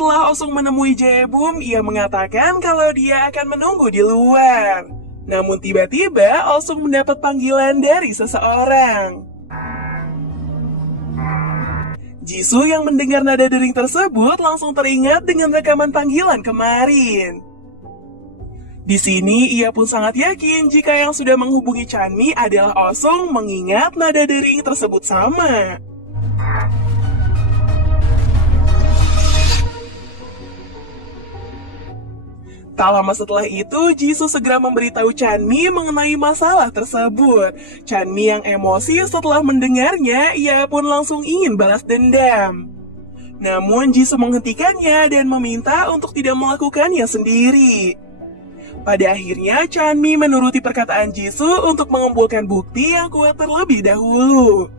setelah Osung menemui Jaebum, ia mengatakan kalau dia akan menunggu di luar. Namun tiba-tiba Osung mendapat panggilan dari seseorang. Jisoo yang mendengar nada dering tersebut langsung teringat dengan rekaman panggilan kemarin. Di sini ia pun sangat yakin jika yang sudah menghubungi Chanmi adalah Osung mengingat nada dering tersebut sama. Tak lama setelah itu, Jisoo segera memberitahu Chanmi mengenai masalah tersebut. Chanmi yang emosi setelah mendengarnya, ia pun langsung ingin balas dendam. Namun Jisoo menghentikannya dan meminta untuk tidak melakukannya sendiri. Pada akhirnya, Chanmi menuruti perkataan Jisoo untuk mengumpulkan bukti yang kuat terlebih dahulu.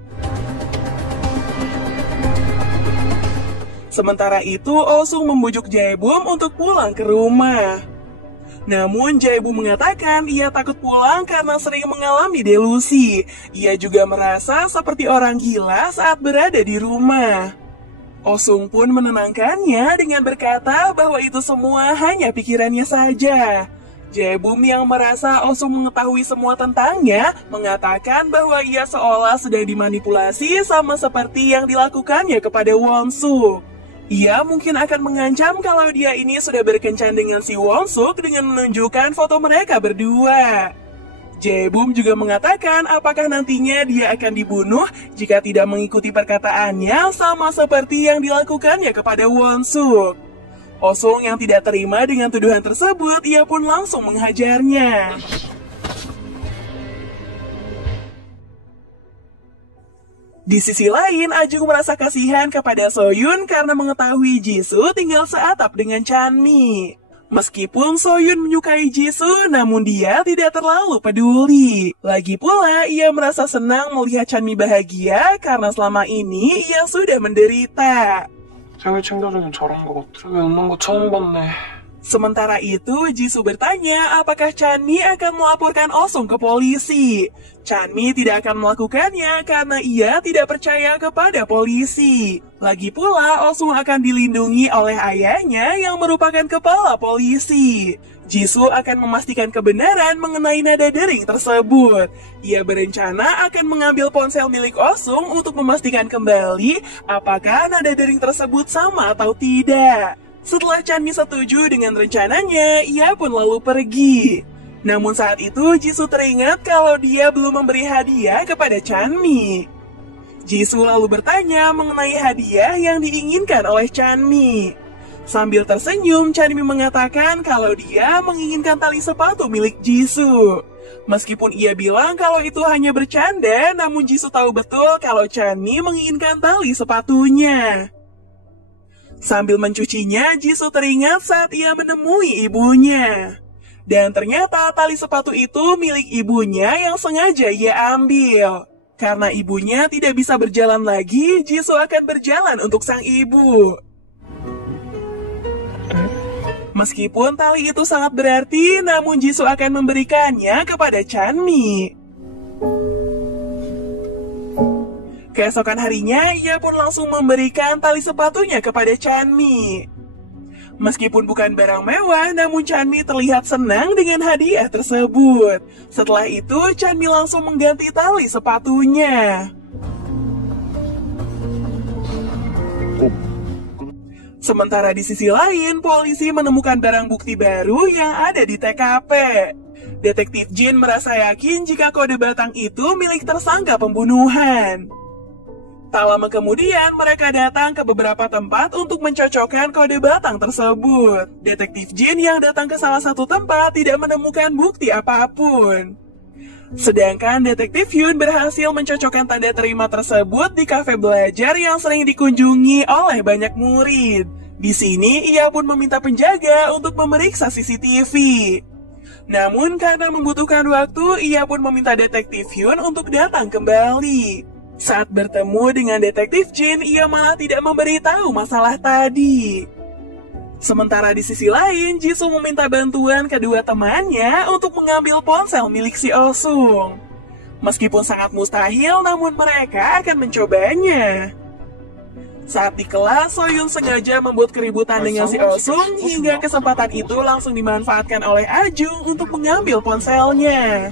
Sementara itu, Osung membujuk Jaebum untuk pulang ke rumah. Namun Jaebum mengatakan ia takut pulang karena sering mengalami delusi. Ia juga merasa seperti orang gila saat berada di rumah. Osung pun menenangkannya dengan berkata bahwa itu semua hanya pikirannya saja. Jaebum yang merasa Osung mengetahui semua tentangnya mengatakan bahwa ia seolah sedang dimanipulasi sama seperti yang dilakukannya kepada Won-suk. Ia mungkin akan mengancam kalau dia ini sudah berkencan dengan si Won-suk dengan menunjukkan foto mereka berdua. Jaebum juga mengatakan apakah nantinya dia akan dibunuh jika tidak mengikuti perkataannya sama seperti yang dilakukannya kepada Won-suk. Osung yang tidak terima dengan tuduhan tersebut, ia pun langsung menghajarnya. Di sisi lain, Ajung merasa kasihan kepada Soyun karena mengetahui Jisoo tinggal seatap dengan Chanmi. Meskipun Soyun menyukai Jisoo, namun dia tidak terlalu peduli. Lagi pula, ia merasa senang melihat Chanmi bahagia karena selama ini ia sudah menderita. 생일 챙겨주긴 잘한 것 같아. 되게 웃는 거 처음 봤네. Sementara itu, Jisoo bertanya apakah Chanmi akan melaporkan Osung ke polisi. Chanmi tidak akan melakukannya karena ia tidak percaya kepada polisi. Lagi pula, Osung akan dilindungi oleh ayahnya yang merupakan kepala polisi. Jisoo akan memastikan kebenaran mengenai nada dering tersebut. Ia berencana akan mengambil ponsel milik Osung untuk memastikan kembali apakah nada dering tersebut sama atau tidak. Setelah Chanmi setuju dengan rencananya, ia pun lalu pergi. Namun saat itu Jisoo teringat kalau dia belum memberi hadiah kepada Chanmi. Jisoo lalu bertanya mengenai hadiah yang diinginkan oleh Chanmi. Sambil tersenyum, Chanmi mengatakan kalau dia menginginkan tali sepatu milik Jisoo. Meskipun ia bilang kalau itu hanya bercanda, namun Jisoo tahu betul kalau Chanmi menginginkan tali sepatunya. Sambil mencucinya, Jisoo teringat saat ia menemui ibunya. Dan ternyata tali sepatu itu milik ibunya yang sengaja ia ambil. Karena ibunya tidak bisa berjalan lagi, Jisoo akan berjalan untuk sang ibu. Meskipun tali itu sangat berarti, namun Jisoo akan memberikannya kepada Chanmi. Keesokan harinya, ia pun langsung memberikan tali sepatunya kepada Chanmi. Meskipun bukan barang mewah, namun Chanmi terlihat senang dengan hadiah tersebut. Setelah itu, Chanmi langsung mengganti tali sepatunya. Sementara di sisi lain, polisi menemukan barang bukti baru yang ada di TKP. Detektif Jin merasa yakin jika kode batang itu milik tersangka pembunuhan. Tak lama kemudian, mereka datang ke beberapa tempat untuk mencocokkan kode batang tersebut. Detektif Jin yang datang ke salah satu tempat tidak menemukan bukti apapun. Sedangkan Detektif Hyun berhasil mencocokkan tanda terima tersebut di kafe belajar yang sering dikunjungi oleh banyak murid. Di sini, ia pun meminta penjaga untuk memeriksa CCTV. Namun karena membutuhkan waktu, ia pun meminta Detektif Hyun untuk datang kembali. Saat bertemu dengan Detektif Jin, ia malah tidak memberitahu masalah tadi. Sementara di sisi lain, Jisoo meminta bantuan kedua temannya untuk mengambil ponsel milik si Osung. Meskipun sangat mustahil, namun mereka akan mencobanya. Saat di kelas, Soyun sengaja membuat keributan dengan si Osung hingga kesempatan itu langsung dimanfaatkan oleh Ajung untuk mengambil ponselnya.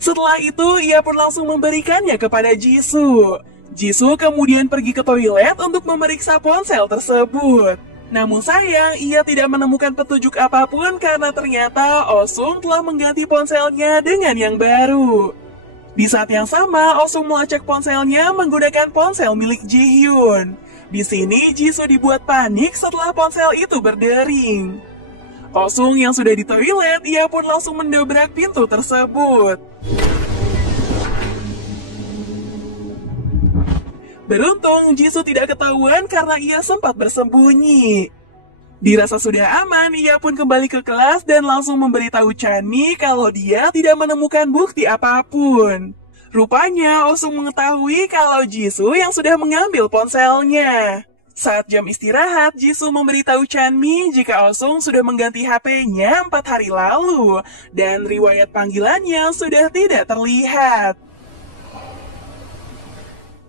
Setelah itu, ia pun langsung memberikannya kepada Jisoo. Jisoo kemudian pergi ke toilet untuk memeriksa ponsel tersebut. Namun sayang, ia tidak menemukan petunjuk apapun karena ternyata Osung telah mengganti ponselnya dengan yang baru. Di saat yang sama, Osung melacak ponselnya menggunakan ponsel milik Ji-hyun. Di sini, Jisoo dibuat panik setelah ponsel itu berdering. Osung yang sudah di toilet, ia pun langsung mendobrak pintu tersebut. Beruntung, Jisoo tidak ketahuan karena ia sempat bersembunyi. Dirasa sudah aman, ia pun kembali ke kelas dan langsung memberitahu Chanmi kalau dia tidak menemukan bukti apapun. Rupanya, Osung mengetahui kalau Jisoo yang sudah mengambil ponselnya. Saat jam istirahat, Jisoo memberitahu Chanmi jika Osung sudah mengganti HP-nya 4 hari lalu dan riwayat panggilannya sudah tidak terlihat.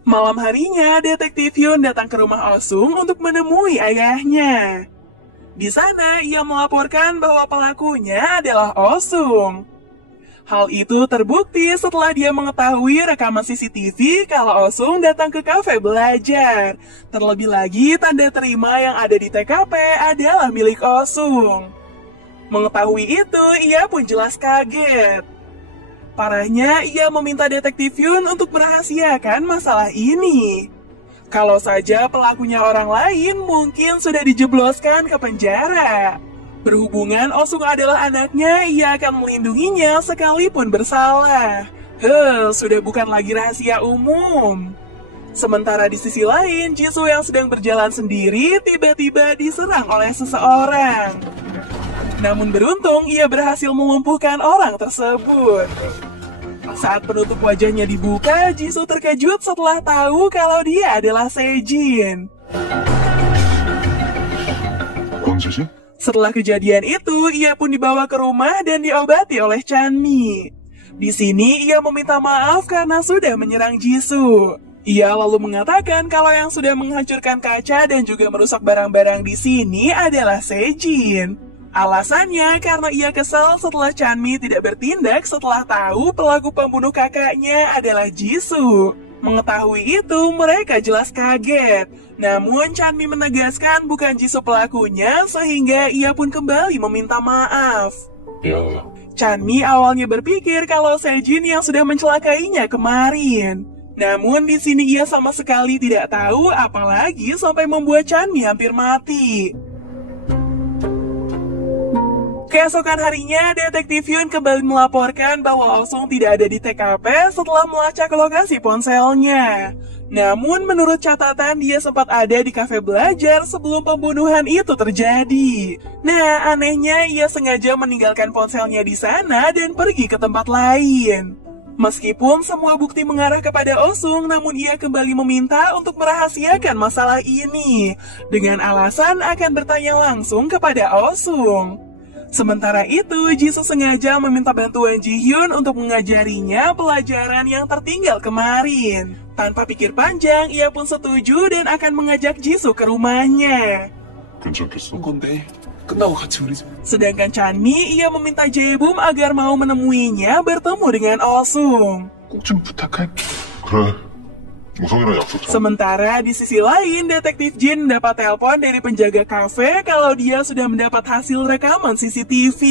Malam harinya, Detektif Hyun datang ke rumah Osung untuk menemui ayahnya. Di sana, ia melaporkan bahwa pelakunya adalah Osung. Hal itu terbukti setelah dia mengetahui rekaman CCTV kalau Osung datang ke kafe belajar. Terlebih lagi, tanda terima yang ada di TKP adalah milik Osung. Mengetahui itu, ia pun jelas kaget. Parahnya, ia meminta Detektif Hyun untuk merahasiakan masalah ini. Kalau saja pelakunya orang lain, mungkin sudah dijebloskan ke penjara. Berhubungan Osung adalah anaknya, ia akan melindunginya sekalipun bersalah. Sudah bukan lagi rahasia umum. Sementara di sisi lain, Jisoo yang sedang berjalan sendiri tiba-tiba diserang oleh seseorang. Namun beruntung, ia berhasil melumpuhkan orang tersebut. Saat penutup wajahnya dibuka, Jisoo terkejut setelah tahu kalau dia adalah Sejin. Setelah kejadian itu, ia pun dibawa ke rumah dan diobati oleh Chanmi. Di sini, ia meminta maaf karena sudah menyerang Jisoo. Ia lalu mengatakan kalau yang sudah menghancurkan kaca dan juga merusak barang-barang di sini adalah Sejin. Alasannya karena ia kesal setelah Chanmi tidak bertindak setelah tahu pelaku pembunuh kakaknya adalah Jisoo. Mengetahui itu, mereka jelas kaget. Namun Chanmi menegaskan bukan Jisoo pelakunya sehingga ia pun kembali meminta maaf. Chanmi awalnya berpikir kalau Sejin yang sudah mencelakainya kemarin. Namun di sini ia sama sekali tidak tahu apalagi sampai membuat Chanmi hampir mati. Keesokan harinya, Detektif Hyun kembali melaporkan bahwa Osung tidak ada di TKP setelah melacak lokasi ponselnya. Namun menurut catatan dia sempat ada di kafe belajar sebelum pembunuhan itu terjadi. Nah, anehnya ia sengaja meninggalkan ponselnya di sana dan pergi ke tempat lain. Meskipun semua bukti mengarah kepada Osung, namun ia kembali meminta untuk merahasiakan masalah ini dengan alasan akan bertanya langsung kepada Osung. Sementara itu, Jisoo sengaja meminta bantuan Ji-hyun untuk mengajarinya pelajaran yang tertinggal kemarin. Tanpa pikir panjang, ia pun setuju dan akan mengajak Jisoo ke rumahnya. Sedangkan Chanmi, ia meminta Jae-bum agar mau menemuinya bertemu dengan Osung. Sementara di sisi lain, Detektif Jin mendapat telepon dari penjaga kafe kalau dia sudah mendapat hasil rekaman CCTV.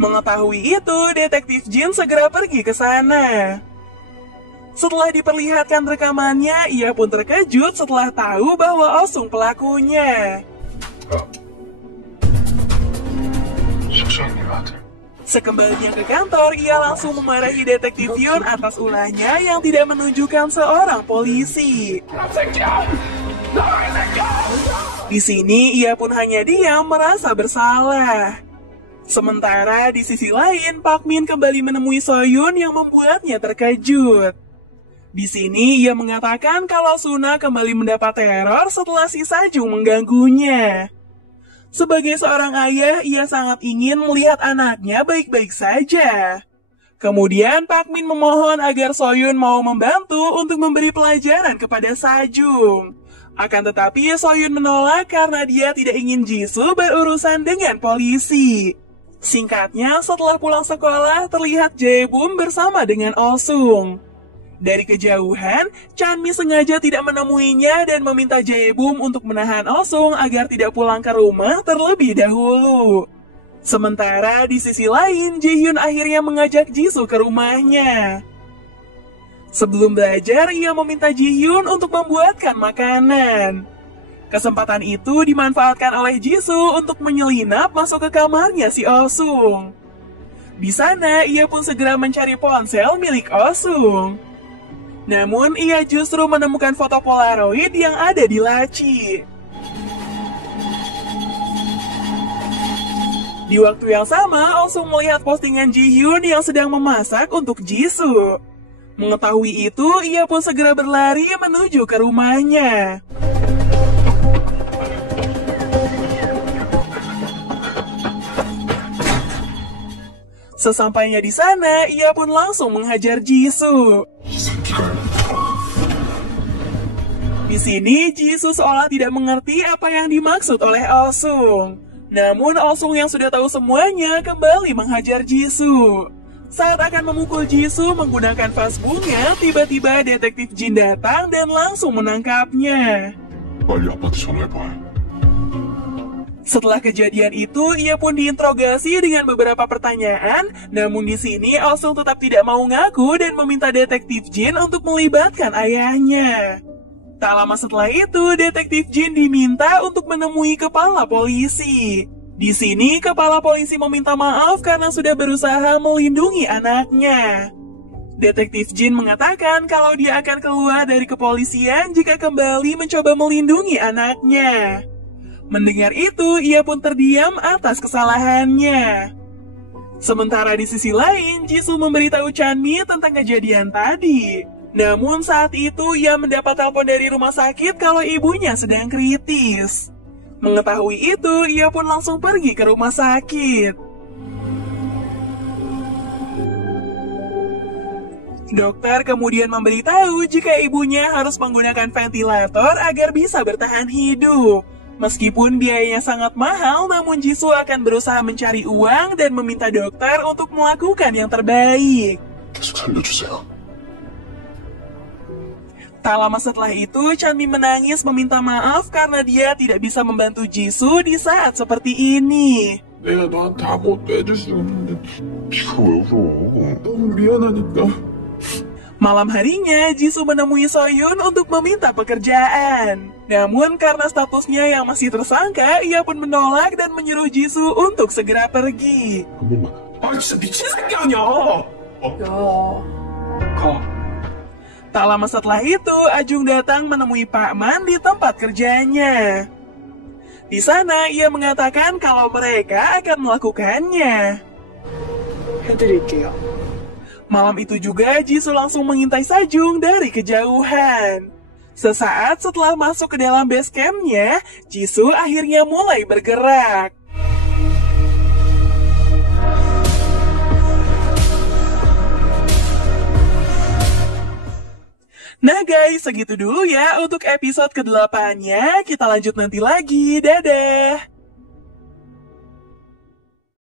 Mengetahui itu, Detektif Jin segera pergi ke sana. Setelah diperlihatkan rekamannya, ia pun terkejut setelah tahu bahwa Osung pelakunya. Sekembalinya ke kantor, ia langsung memarahi Detektif Hyun atas ulahnya yang tidak menunjukkan seorang polisi. Di sini, ia pun hanya diam merasa bersalah. Sementara di sisi lain, Pak Min kembali menemui Soyun yang membuatnya terkejut. Di sini, ia mengatakan kalau Suna kembali mendapat teror setelah si Sajung mengganggunya. Sebagai seorang ayah, ia sangat ingin melihat anaknya baik-baik saja. Kemudian Pak Min memohon agar Soyun mau membantu untuk memberi pelajaran kepada Sajung. Akan tetapi Soyun menolak karena dia tidak ingin Jisoo berurusan dengan polisi. Singkatnya, setelah pulang sekolah, terlihat Jae-bum bersama dengan Oh-sung. Dari kejauhan, Chanmi sengaja tidak menemuinya dan meminta Jae-bum untuk menahan Oh-sung agar tidak pulang ke rumah terlebih dahulu. Sementara di sisi lain, Ji-hyun akhirnya mengajak Jisoo ke rumahnya. Sebelum belajar, ia meminta Ji-hyun untuk membuatkan makanan. Kesempatan itu dimanfaatkan oleh Jisoo untuk menyelinap masuk ke kamarnya si Oh-sung. Di sana, ia pun segera mencari ponsel milik Oh-sung. Namun, ia justru menemukan foto Polaroid yang ada di laci. Di waktu yang sama, Oh-sung melihat postingan Ji-hyun yang sedang memasak untuk Jisoo. Mengetahui itu, ia pun segera berlari menuju ke rumahnya. Sesampainya di sana, ia pun langsung menghajar Jisoo. Di sini, Jisoo seolah tidak mengerti apa yang dimaksud oleh Oh-sung. Namun, Oh-sung yang sudah tahu semuanya kembali menghajar Jisoo. Saat akan memukul Jisoo menggunakan vas bunga, tiba-tiba detektif Jin datang dan langsung menangkapnya. 빨리 아빠한테 전화해봐. Setelah kejadian itu, ia pun diinterogasi dengan beberapa pertanyaan, namun di sini Oh-sung tetap tidak mau ngaku dan meminta detektif Jin untuk melibatkan ayahnya. Tak lama setelah itu, detektif Jin diminta untuk menemui kepala polisi. Di sini, kepala polisi meminta maaf karena sudah berusaha melindungi anaknya. Detektif Jin mengatakan kalau dia akan keluar dari kepolisian jika kembali mencoba melindungi anaknya. Mendengar itu, ia pun terdiam atas kesalahannya. Sementara di sisi lain, Jisoo memberitahu Chanmi tentang kejadian tadi. Namun saat itu, ia mendapat telepon dari rumah sakit kalau ibunya sedang kritis. Mengetahui itu, ia pun langsung pergi ke rumah sakit. Dokter kemudian memberitahu jika ibunya harus menggunakan ventilator agar bisa bertahan hidup. Meskipun biayanya sangat mahal, namun Jisoo akan berusaha mencari uang dan meminta dokter untuk melakukan yang terbaik. 계속 살려주세요. Tak lama setelah itu, Chanmi menangis meminta maaf karena dia tidak bisa membantu Jisoo di saat seperti ini. 내가 너한테 아무것도 해줄 수 없는데 네가 왜 울어? 너무 미안하니까. Malam harinya, Jisoo menemui Soyun untuk meminta pekerjaan. Namun karena statusnya yang masih tersangka, ia pun menolak dan menyuruh Jisoo untuk segera pergi. 한 번만. 아 진짜 미친 새끼 아니야. 가. Tak lama setelah itu, Ajung datang menemui Pak Man di tempat kerjanya. Di sana, ia mengatakan kalau mereka akan melakukannya. 해드릴게요. Malam itu juga, Jisoo langsung mengintai Sajung dari kejauhan. Sesaat setelah masuk ke dalam base camp-nya, Jisoo akhirnya mulai bergerak. Nah guys, segitu dulu ya untuk episode ke-8-nya. Kita lanjut nanti lagi. Dadah!